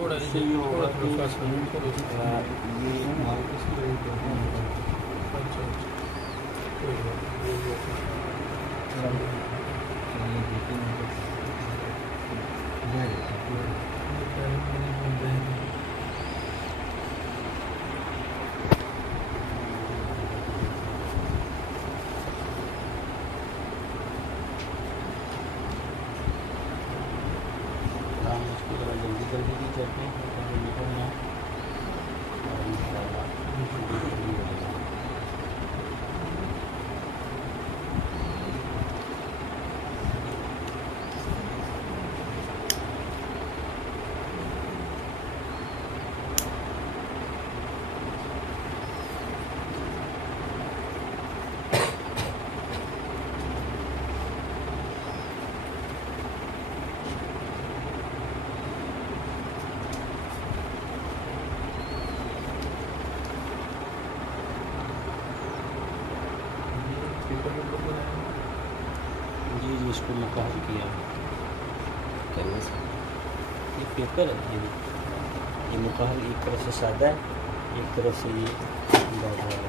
थोड़ा इससे ये होगा कि ये ये हमारे अच्छा अच्छा कोई बात नहीं, ये काम उसको ज़रा जल्दी जल्दी भी चलते हैं ताकि निकल ना और इंशाल्लाह जल्दी हो जाएगा। जी जी इसको मुकर्रर किया कैनवस ये पेपर है ये मुकर्रर एक तरफ से सादा है एक तरफ से ये बैठा है।